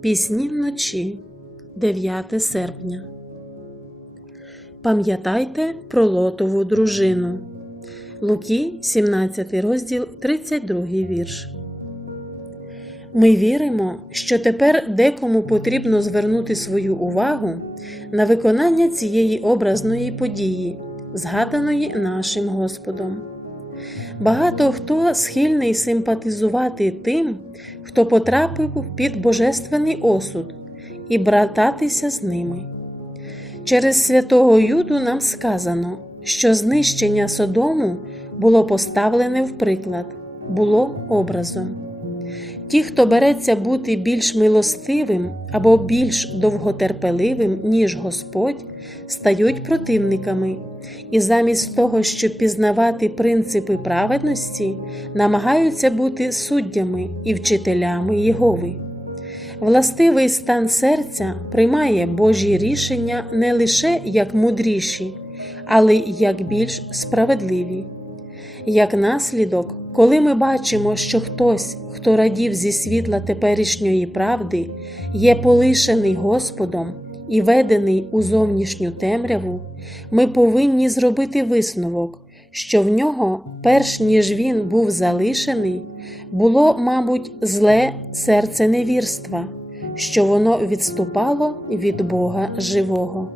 Пісні вночі, 9 серпня. Пам'ятайте про Лотову дружину. Луки, 17 розділ, 32 вірш. Ми віримо, що тепер декому потрібно звернути свою увагу на виконання цієї образної події, згаданої нашим Господом. Багато хто схильний симпатизувати тим, хто потрапив під божественний осуд, і брататися з ними. Через святого Юду нам сказано, що знищення Содому було поставлене в приклад, було образом. Ті, хто береться бути більш милостивим або більш довготерпеливим, ніж Господь, стають противниками, і замість того, щоб пізнавати принципи праведності, намагаються бути суддями і вчителями Єгови. Властивий стан серця приймає Божі рішення не лише як мудріші, але й як більш справедливі. Як наслідок, коли ми бачимо, що хтось, хто радів зі світла теперішньої правди, є полишений Господом і ведений у зовнішню темряву, ми повинні зробити висновок, що в нього, перш ніж він був залишений, було, мабуть, зле серце невірства, що воно відступало від Бога живого.